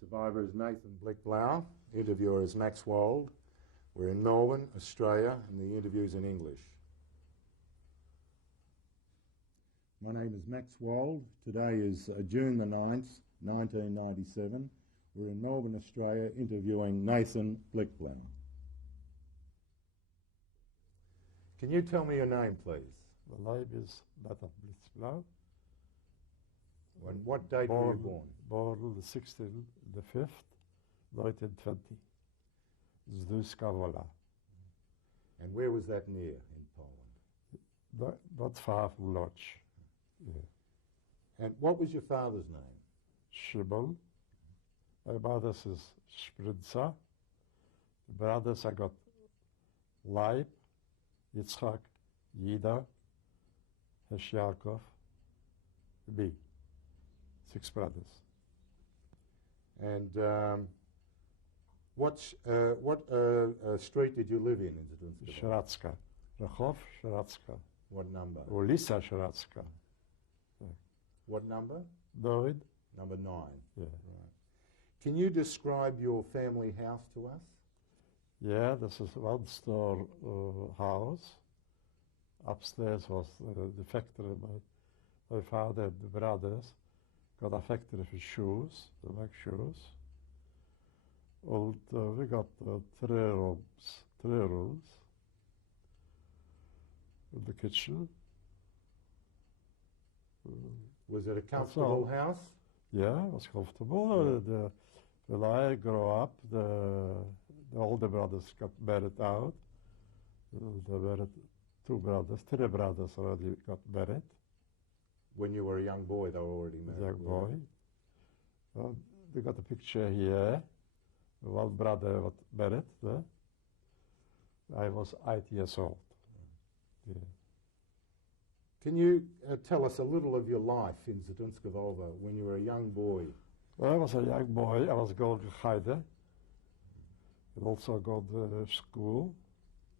Survivor is Nathan Blicblau, interviewer is Max Wold. We're in Melbourne, Australia, and the interview's in English. My name is Max Wold. Today is June the 9th, 1997. We're in Melbourne, Australia, interviewing Nathan Blicblau. Can you tell me your name, please? My name is Nathan Blicblau. And what date were you born? Born the 16th, the 5th, 1920. Zdunska Wola. And where was that near in Poland? Not far from Lodz. Yeah. And what was your father's name? Szymon. My mother's is Sprinza. The brothers I got Leib, Yitzchak, Yida, Heshiakov, me. 6 brothers. And what street did you live in Zdunska? Sharacka. Rachov Sharacka. What number? Ulisa Sharacka. What number? 9. Number 9. Yeah. Right. Can you describe your family house to us? Yeah, this is one-store house. Upstairs was the factory. My father and the brothers got a factory for shoes, to make shoes. And we got 3 rooms in the kitchen. Was it a comfortable house? Yeah, it was comfortable. Yeah. When I grew up, the older brothers got married out. They married 2 brothers, 3 brothers already got married. When you were a young boy, they were already married. Young boy. We got a picture here. One brother got married there. I was 8 years old. Yeah. Can you tell us a little of your life in Zdunska Wola when you were a young boy? When I was a young boy, I was going to Heide. And also go to school.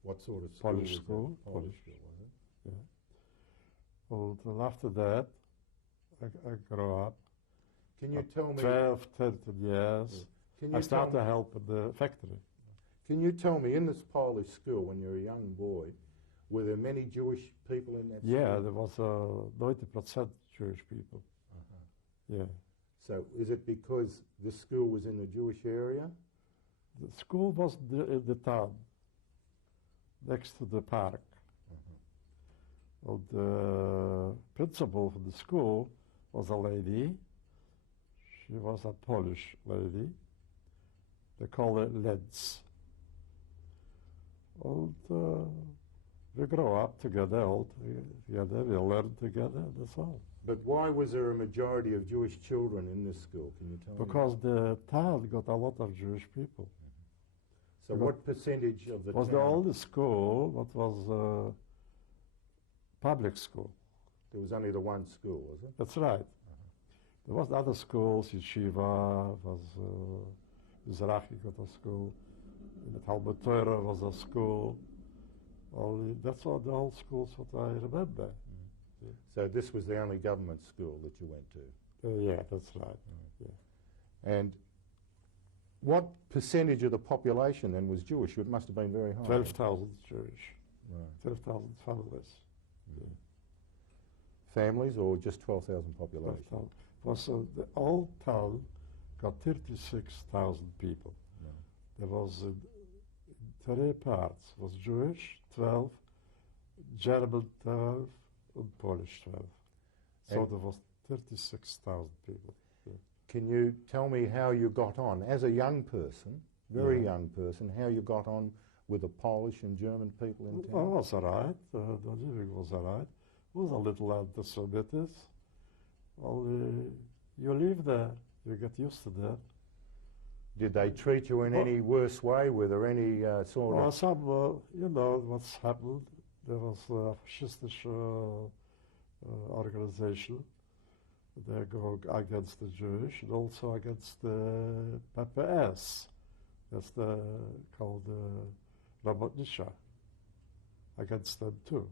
What sort of school? Polish school. Polish school, was it? Yeah. And after that, I grew up. Can you tell me? 12, 13 years. Can you I started to help in the factory. Can you tell me, in this Polish school, when you were a young boy, were there many Jewish people in that school? Yeah, there was 90% Jewish people. Yeah. So is it because the school was in the Jewish area? The school was in the town, next to the park. And the principal of the school was a lady. She was a Polish lady. They call her Lenz. And we grew up together, all together, we learned together, that's all. But why was there a majority of Jewish children in this school? Can you tell me? Because the town got a lot of Jewish people. So what percentage of the was town? the oldest school, what was public school. There was only the one school, was it? That's right. There was other schools, Yeshiva, was Mizrahi got a school, in the Talmud Torah was a school. That's all the old schools what I remember. Yeah. So this was the only government school that you went to? Yeah, that's right. Yeah. And what percentage of the population then was Jewish? It must have been very high. 12,000 Jewish. Right. 12,000 families. Yeah. Families or just 12,000 population? 12,000. The old town got 36,000 people. Right. There was 3 parts. Was Jewish, 12, German 12, and Polish 12. So there was 36,000 people. Yeah. Can you tell me how you got on, as a young person, very young person, how you got on with the Polish and German people in town? Well, it was all right. The living was all right. It was a little anti-Semitic. Only you live there, you get used to that. Did they treat you in any worse way? Were there any sort of... Some, you know, what's happened. There was a fascist organization. They go against the Jewish and also against the PPS. That's called Robotnicza. Against them too.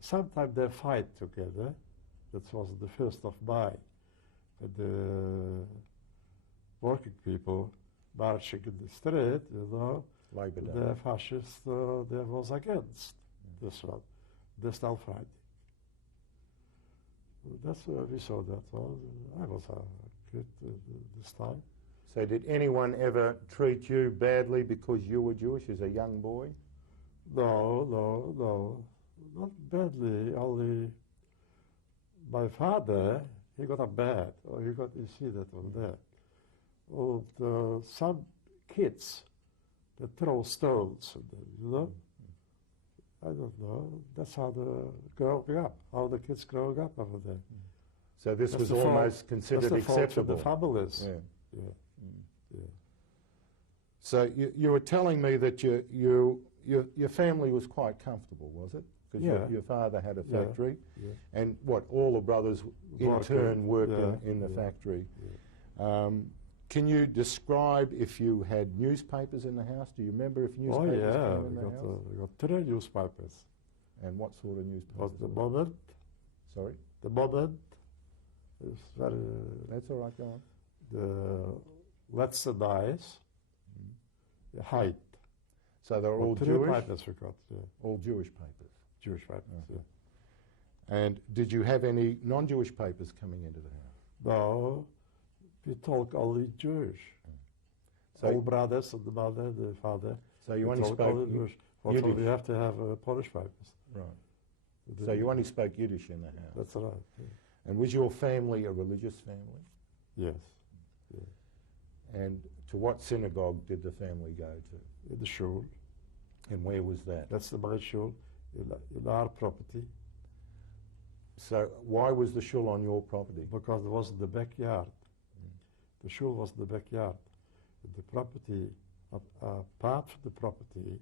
Sometimes they fight together. That was the 1st of May. And working people marching in the street, Labor Day. the fascists, they was against this one, this now Friday. That's we saw that. Well, I was a kid this time. So did anyone ever treat you badly because you were Jewish as a young boy? No, not badly. Only my father, he got a bad. Or you see that one there. Well, some kids, they throw stones at them, I don't know. That's how how the kids growing up over there. So this That's was the fault- almost considered that's the fault of acceptable. the families. Yeah. Yeah. So you were telling me that your family was quite comfortable, was it? Because Yeah. your father had a Yeah. factory, Yeah. and what, all the brothers in Worked turn in- worked yeah, in the yeah, factory. Can you describe if you had newspapers in the house? Do you remember if Oh newspapers yeah, came in the house? we got 3 newspapers. And what sort of newspapers? Was the were moment, they? Sorry? the moment is very, That's all right, go on. the Let's the Nice, the Height. So they're all 3 Jewish? papers we got, yeah. All Jewish papers. Jewish papers, yeah. And did you have any non-Jewish papers coming into the house? No, we talk only Jewish. So- All brothers and the mother, the father. So you we only talk spoke only Jewish. Also, Yiddish. we have to have Polish papers. Right. So you only spoke Yiddish in the house. That's right. Yeah. And was your family a religious family? Yes. And to what synagogue did the family go to? In the shul. And where was that? That's the my shul in our property, So why was the shul on your property? because it was in the backyard. The shul was in the backyard. The property, part of the property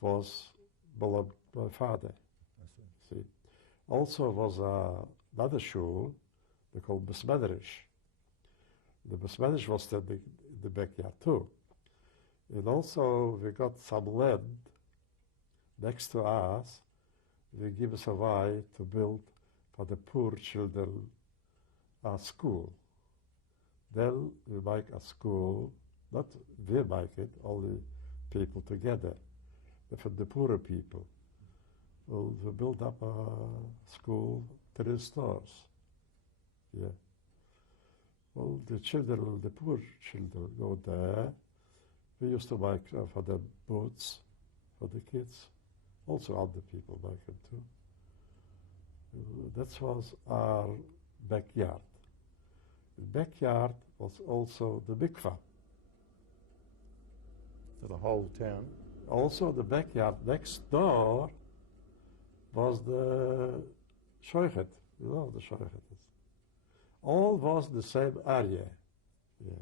was belonged to my father. See. Also was another shul, they called Besmedrish. The Besmedrish was in the backyard too. And also we got some land next to us. They give us a way to build for the poor children a school. Then we make a school, not we make it, only people together, for the poorer people. Well, we build up a school, 3 stores. Yeah. Well, the children, the poor children go there. We used to make for the boots for the kids. Also other people make them too. That was our backyard. The backyard was also the mikvah. For the whole town? Also the backyard next door was the shoichet. You know the shoichet is. All was the same area. Yeah.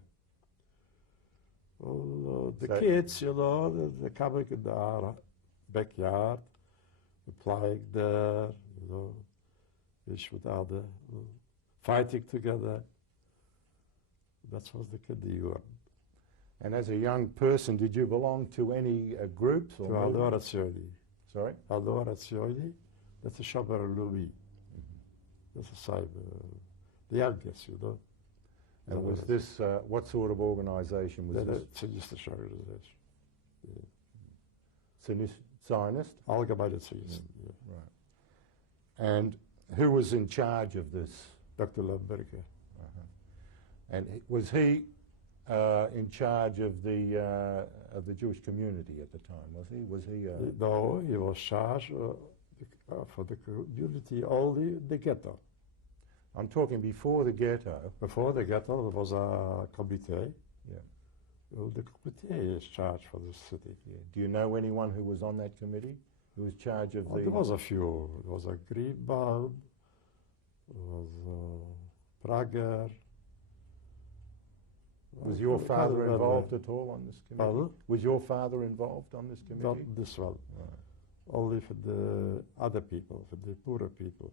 Well, the So- kids, they're coming in our backyard, they're playing there, each with other, fighting together. That was the kindergarten. And as a young person, did you belong to any groups or To movements? Allora Zioni. Sorry? Allora Zioni, that's a Shabbat Louis. That's the same, the youngest, And was this, what sort of organisation was this? It's just a organization. Zionist? Allgemeine Zionist, yeah. Right. And who was in charge of this? Dr. Lemberger. And was he in charge of the Jewish community at the time? Was he? No, he was charged for the community only the ghetto. I'm talking before the ghetto. Before the ghetto, there was a committee. Yeah. Well, the committee is charged for the city. Yeah. Do you know anyone who was on that committee who was charge of Well, the? there was a few. There was a Greenbaum, there was Prager. Was your I can't father remember. involved at all on this committee? Pardon? Was your father involved on this committee? Not this one. Only for the other people, for the poorer people.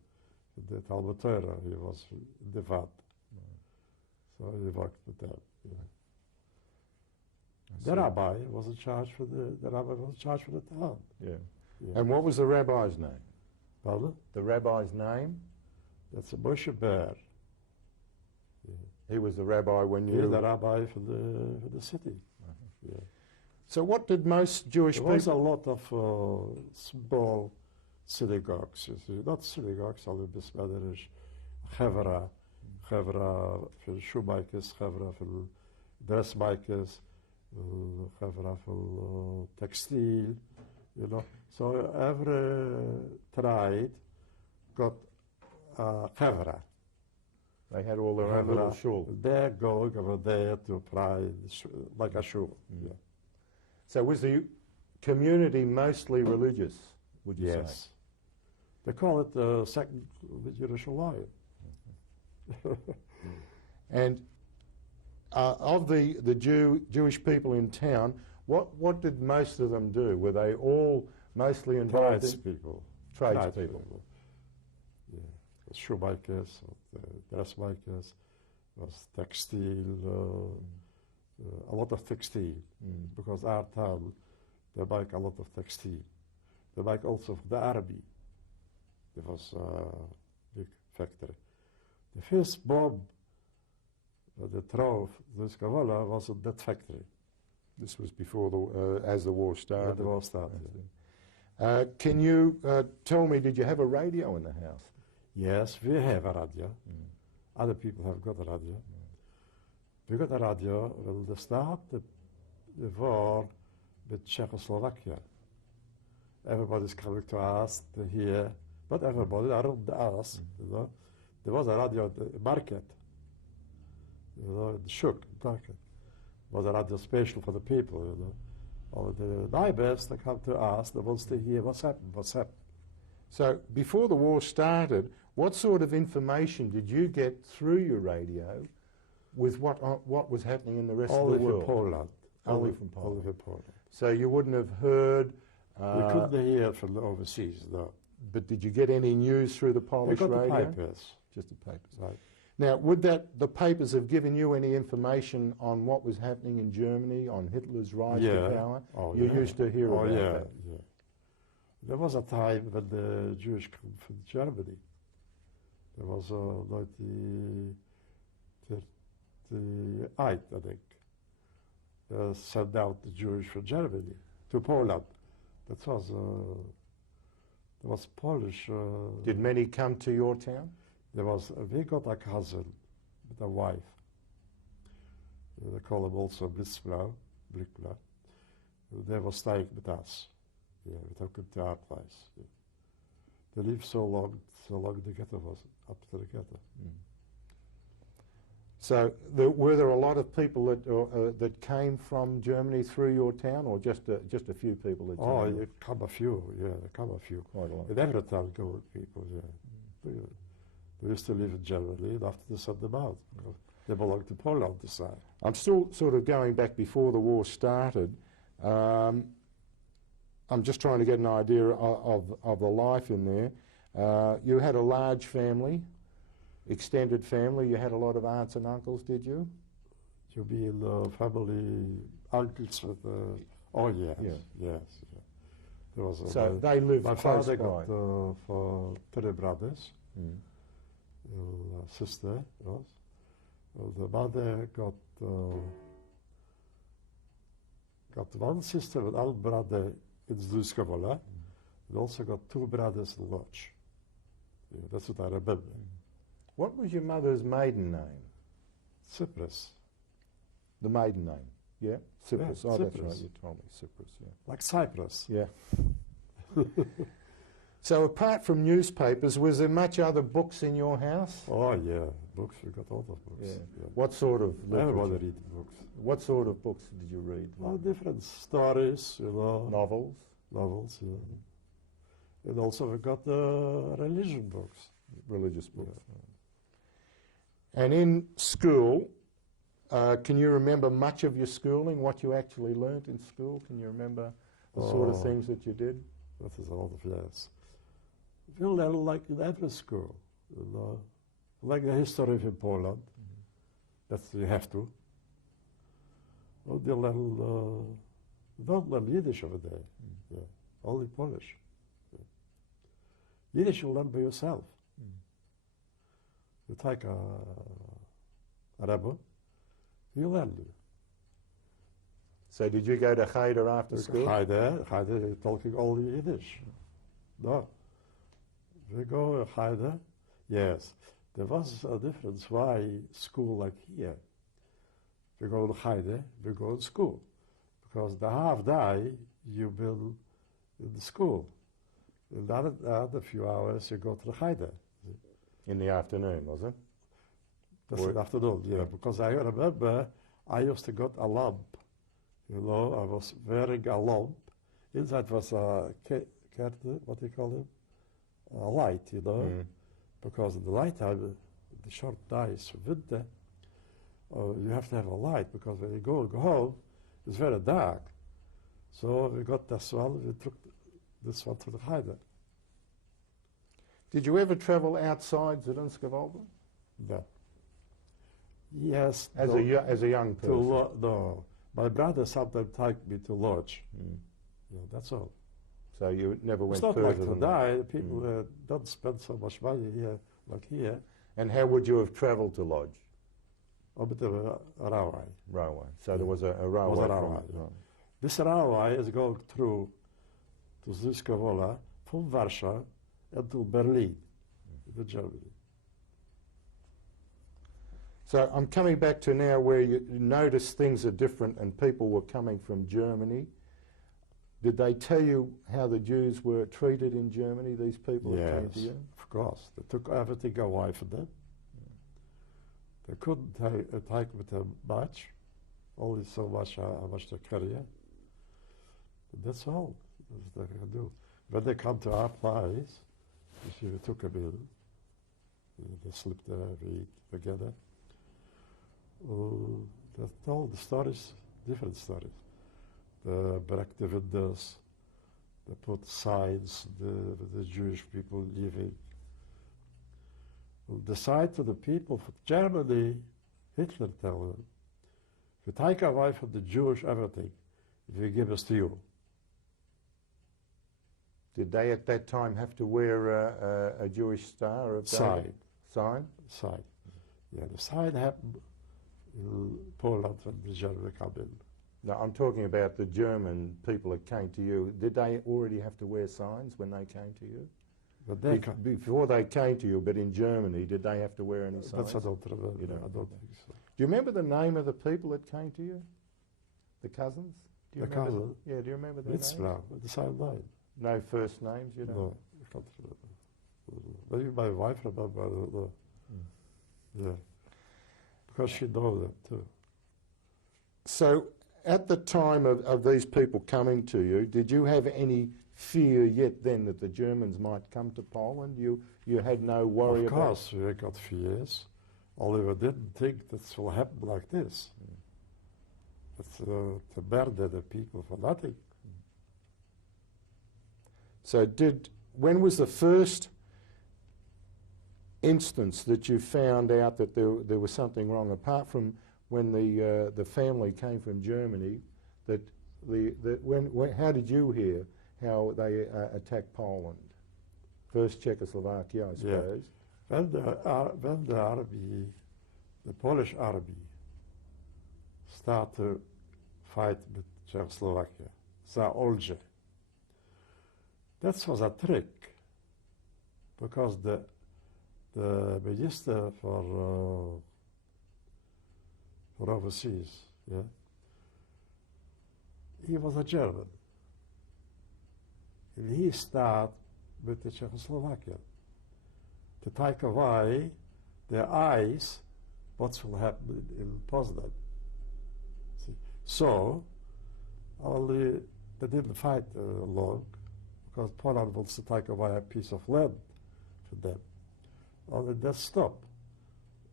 For the Talmud Torah, he was the VAT. So he worked with them. Yeah. The rabbi was in charge for the rabbi was in charge for the town. Yeah. Yeah. And what was the rabbi's name? Pardon? The rabbi's name? That's a Moshe Bear. Yeah. He was the rabbi when He was you... the rabbi for the city. Yeah. So what did most Jewish There was a people... lot of small synagogues, you see. Not synagogues, only besmederish, chevra for shoemakers, chevra for dressmakers, chevra for textile, you know. So every tribe got chevra. They had all their own little shul. They're going over there to pray like a shul. Yeah. So was the community mostly religious, would you say? Yes. They call it the second Jerusalem. And of the Jewish people in town, what did most of them do? Were they all mostly involved in... Tradespeople. Tradespeople. Yeah. Shoemakers, dressmakers, was textile, a lot of textile, because our town, they make a lot of textile. They make also for the Army. There was a big factory. The first bomb, the throw of Zdunska Wola was at that factory. This was before as the war started. When the war started. Can you tell me, did you have a radio in the house? Yes, we have a radio. Other people have got a radio. We got a radio when the start the war with Czechoslovakia. Everybody's coming to us to hear, not everybody, around us, you know. There was a radio at the market, you know, the Shuk market. It was a radio special for the people, you know. All the neighbors, they come to us, they want to hear what's happened. So before the war started, what sort of information did you get through your radio with what was happening in the rest of the world? Poland. Only from Poland. Only from Poland. So you wouldn't have heard... we couldn't hear from overseas, no. But did you get any news through the Polish radio? We got the papers. Just the papers. Right. Now, would the papers have given you any information on what was happening in Germany, on Hitler's rise to power? Oh, you used to hear about that. Yeah. There was a time when the Jews came from Germany. There was 1938, I think. Sent out the Jews from Germany to Poland. That was there was Polish. Did many come to your town? There was we got a cousin with a wife. They call him also Blicblau. They were staying with us. Yeah, we took them to our place. Yeah. They lived so long the ghetto was up to the ghetto. So were there a lot of people that came from Germany through your town, or just a few people that Oh, there come a few, Quite a lot. In every town go people, They used to live in Germany, and after they sent them out, because they belonged to Poland, the side. I'm still sort of going back before the war started. I'm just trying to get an idea of the life in there. You had a large family, extended family. You had a lot of aunts and uncles, did you? You mean family, uncles with... oh, yes, yes. There was so they lived my close father by. got for 3 brothers, sister was. The mother got one sister and one brother in Zdunska Wola, and also got 2 brothers in Lodz. Yeah, that's what I remember. What was your mother's maiden name? Cyprus. The maiden name, yeah? Cyprus. Yeah, oh, Cyprus. That's right, you told me, Cyprus, yeah. Like Cyprus. Yeah. So apart from newspapers, was there much other books in your house? Oh, yeah, books. We got all of books. Yeah. Yeah. What sort of Everybody literature? read books. What sort of books did you read? Well, different stories, you know. Novels? Novels, yeah. And also we got the religion books. Religious books. Yeah. And in school, can you remember much of your schooling, what you actually learnt in school? Can you remember the sort of things that you did? That is a lot of years. We learn like in every school, you know, like the history of Poland. That's you have to. Well, they learn, don't learn Yiddish over there. Yeah. Only Polish. Yeah. Yiddish you learn by yourself. You take a Arabo, you learn. So did you go to Cheder after school? Cheder talking all Yiddish. No. We go Cheder, yes. There was a difference why school like here. We go to Cheder, we go to school. Because the half day you build in the school. In the other few hours you go to the Cheder. In the afternoon, was it? That's in the afternoon, yeah. Because I remember I used to get a lamp. You know, I was wearing a lamp. Inside was a curtain, what do you call it? A light, you know. Because in the light time, the short days, winter, you have to have a light because when you go home, it's very dark. So we got this one, we took this one to the Cheder. Did you ever travel outside Zdunska Wola? No. Yes. As a young person? No. My brother sometimes took me to lodge. Yeah, that's all. So you never went further? It's not further like than today. People don't spend so much money here, like here. And how would you have travelled to lodge? A bit of a railway. Railway. So there was a railway. Right. This railway is going through to Zdunska Wola from Warsaw into Berlin, in Germany. So I'm coming back to now where you notice things are different and people were coming from Germany. Did they tell you how the Jews were treated in Germany, these people that came to you? Of course. They took everything away from them. They couldn't take with them much, only so much how much they carry. That's all they can do. When they come to our place, you see, we took them in. They slept there, we eat together. They told the stories, different stories. They break the windows, they put signs, the Jewish people living. The side to the people of Germany, Hitler told them, if you take away from the Jewish everything, if you give us to you. Did they at that time have to wear a Jewish star? Sign. Sign? Sign. Yeah, the sign happened in Poland when the Germans come in. No, I'm talking about the German people that came to you. Did they already have to wear signs when they came to you? But before they came to you, but in Germany, did they have to wear any signs? That's I don't remember. You don't I don't think so. Do you remember the name of the people that came to you? The cousins? Do you remember cousins? Yeah, do you remember their names? Blicblau, the same name. No first names, you don't? No, I can't remember. Maybe my wife remember, I don't know. Yeah, because she knows them too. So, at the time of these people coming to you, did you have any fear yet then that the Germans might come to Poland? You had no worry about it? Of course, we got fears. Only we didn't think this will happen like this. It's to murder the people for nothing. So when was the first instance that you found out that there was something wrong, apart from when the family came from Germany, how did you hear how they attacked Poland? First Czechoslovakia, I suppose. Yeah. When the army, the Polish army, started to fight with Czechoslovakia, Zaolje, that was a trick, because the minister for overseas, he was a German. And he started with the Czechoslovakia to take away their eyes what will happen in Poznan. See? So, only they didn't fight long, because Poland wants to take away a piece of land from them. Only that stopped.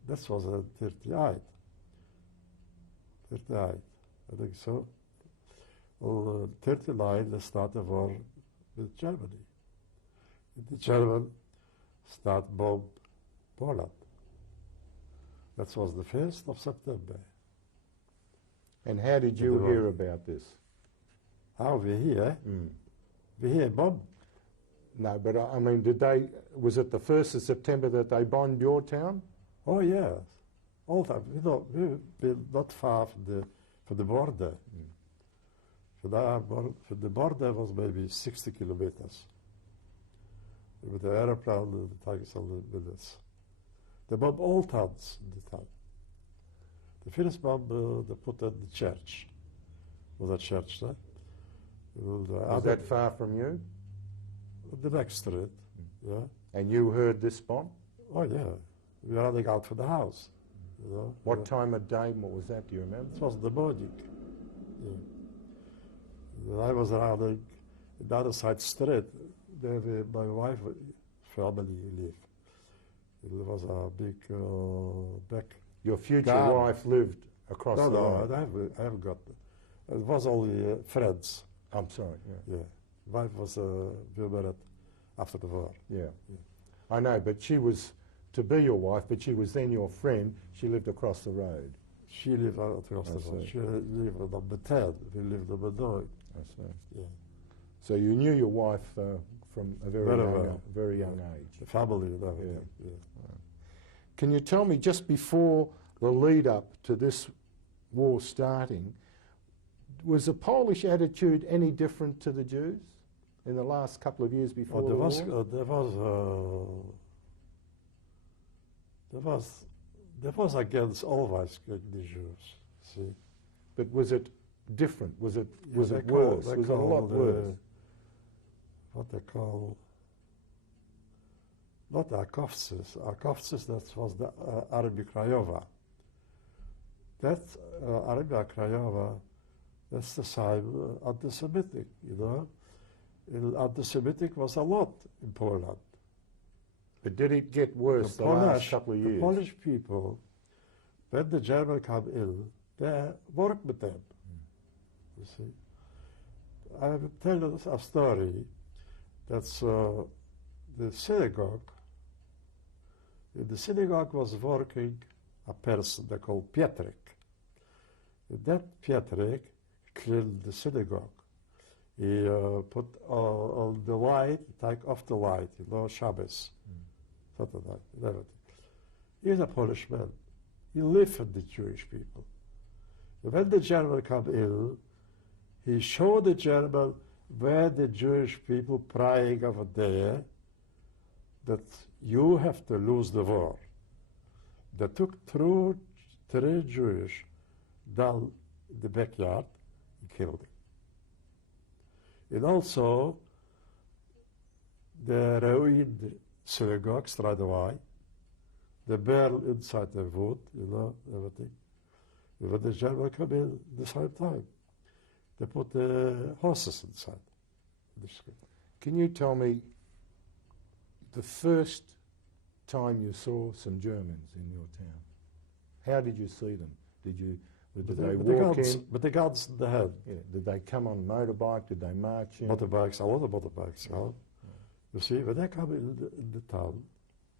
That was in 38. 38, I think so. Well, 39, they started a war with Germany. And the Germans started bomb Poland. That was the 1st of September. And how did you hear about this? How we hear? We hear bomb. No, but I mean, was it the 1st of September that they bombed your town? Oh, yes. all time. We built not far from the border. The border was maybe 60 kilometers. With the airplane, the tanks on the minutes. They bombed all towns in the town. The first bomb they put in the church. Was a church there. Was that far from you? The next street, yeah. And you heard this bomb? Oh yeah, we were running out from the house. What time of day was that, do you remember? It was the morning. Yeah. I was running the other side street, there my wife family lived. It was a big back. Your future garden. wife lived across the road? No, I haven't got it. It was only friends. I'm sorry, yeah. Yeah. Wife was we married after the war. Yeah. I know, but she was to be your wife, but she was then your friend. She lived across the road. She lived across the road. She lived on number 10. We lived on number 9. I see. Yeah. So you knew your wife from a very young age. The family and everything. Yeah. Can you tell me, just before the lead up to this war starting, was the Polish attitude any different to the Jews in the last couple of years before the war? There was against always the Jews. See, but was it different? Was it worse? Was it a lot worse? What they call not Arkovtsis. Arkovtsis, that was the Arabia Krajova. That Arabia Krajova, that's the same anti-Semitic, Anti-Semitic was a lot in Poland. But did it get worse the last couple of years? The Polish people, when the Germans come in, they work with them. You see, I will tell you a story. That's the synagogue. In the synagogue was working a person they called Pietrek. And that Pietrek cleaned the synagogue. He put on the light, take off the light, Shabbos, something like that. He's a Polish man. He lived with the Jewish people. And when the German come in, he showed the German where the Jewish people praying over there that you have to lose the war. They took three Jewish down the backyard and killed him. And also, they ruined synagogue straight away. They burned inside the wood, everything. And when the Germans come in the same time, they put the horses inside. Can you tell me the first time you saw some Germans in your town? How did you see them? Did they walk in? With the guns in the hand. Yeah. Did they come on motorbike? Did they march in? Motorbikes, a lot of motorbikes. Yeah. You see, when they come in the town,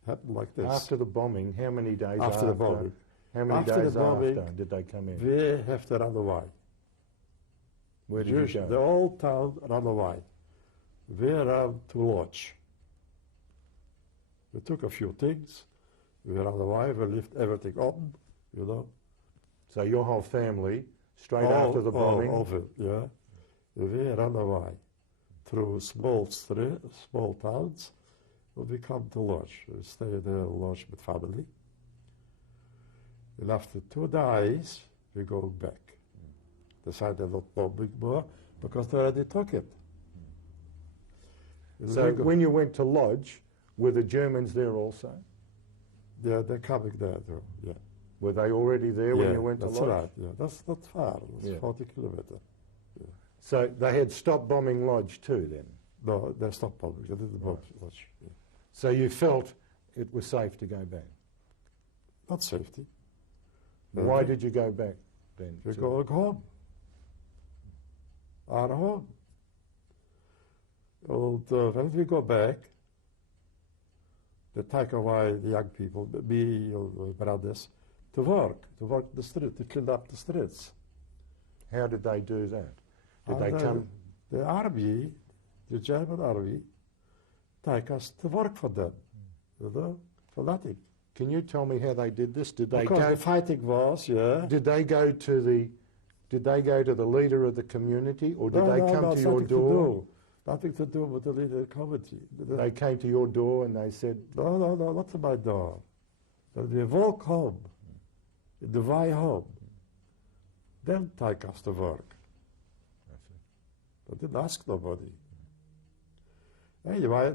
it happened like this. After the bombing, how many days after the bombing? How many days after did they come in? We have to run away. Where did you go? The whole town ran away. We ran to Lodz. We took a few things. We ran away. We left everything on, So your whole family, straight after the bombing? All of it, yeah. We ran away through small towns. And we come to Lodz. We stay there in Lodz with family. And after 2 days, we go back. Decided not bombing more because they already took it. So when you went to Lodz, were the Germans there also? Yeah, they're coming there too, yeah. Were they already there when you went to Lodz? That's right, yeah. That's not far, that's 40 kilometers. Yeah. So they had stopped bombing Lodz too then? No, they stopped bombing, they didn't bomb Lodz. Yeah. So you felt it was safe to go back? Not safety. Why did you go back then? We go home. Our home. And when we go back, they take away the young people, me or my brothers, to work the street, to clean up the streets. How did they do that? Did they come? The army, the German army, take us to work for them, for nothing. Can you tell me how they did this? Did they Because go? the fighting was, yeah. Did they go to the leader of the community, or did they come to your door? Nothing to do with the leader of the community. They came to your door and they said, No, not to my door. They walk home, in the way home. Then take us to work. They didn't ask nobody. Anyway,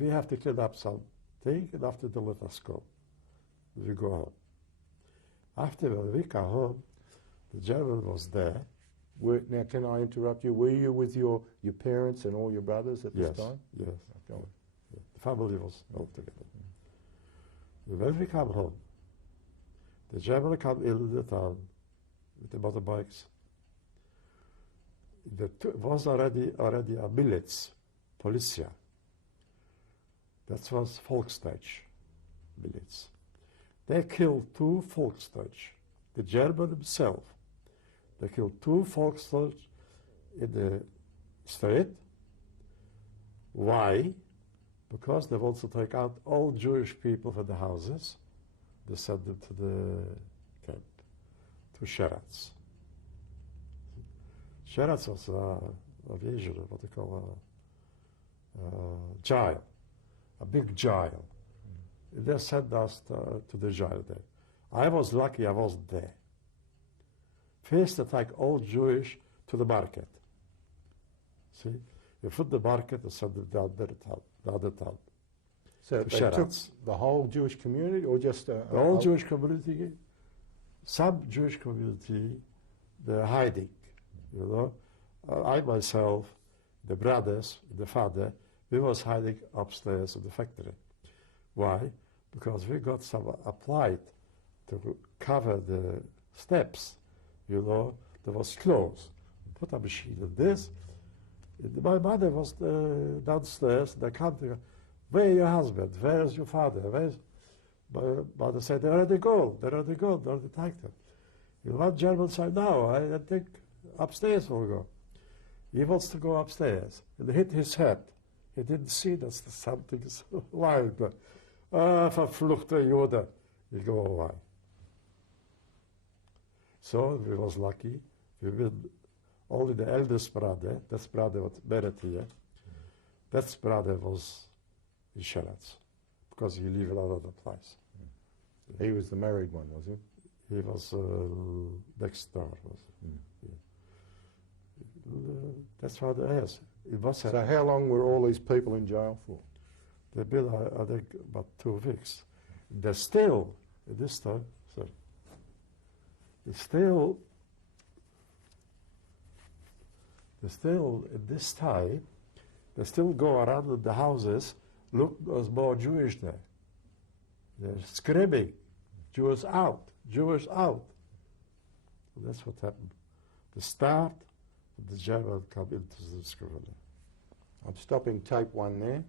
we have to clean up something, and after the let us go. We go home. After we come home, the German was there. now can I interrupt you? Were you with your parents and all your brothers at this time? Yes. Okay. Yeah. The family was all together. When we come home, the German come in the town with the motorbikes. There was already a militz, Policia. That was Volksdeutsch militz. They killed 2 Volksdeutsch. The German himself. They killed 2 Volksdeutsch in the street. Why? Because they wanted to take out all Jewish people from the houses. They sent them to the camp, to Sheretz. Sheretz was a vision, what they call a jail, a big jail. They sent us to the jail there. I was lucky I wasn't there. First, they take all Jewish to the market. See? You put the market and send them down the other town. So they took the whole Jewish community, or just the whole Jewish community? Some Jewish community, they're hiding, you know. I myself, the brothers, the father, we was hiding upstairs in the factory. Why? Because we got some applied to cover the steps, you know. There was clothes. Put a machine in this. My mother was downstairs. They come to, where is your husband? Where is your father? My mother said, they already go. They already take them. One German said, no, I think upstairs will go. He wants to go upstairs. And hit his head. He didn't see that something is lying there. Verfluchte Jude. He go away. So we was lucky. We win only the eldest brother, that's brother was married here. That brother was in Sheretz, because he lived in another place. He was the married one, was he? He was next door. That's what it is. It was so how long were all these people in jail for? They've been, I think, about 2 weeks. They're still, at this time, sorry, they're still at this time, they still go around the houses, look, there's more Jewish there. They're screaming, Jews out, Jewish out. And that's what happened. The start, the German come into the school. I'm stopping tape 1 there.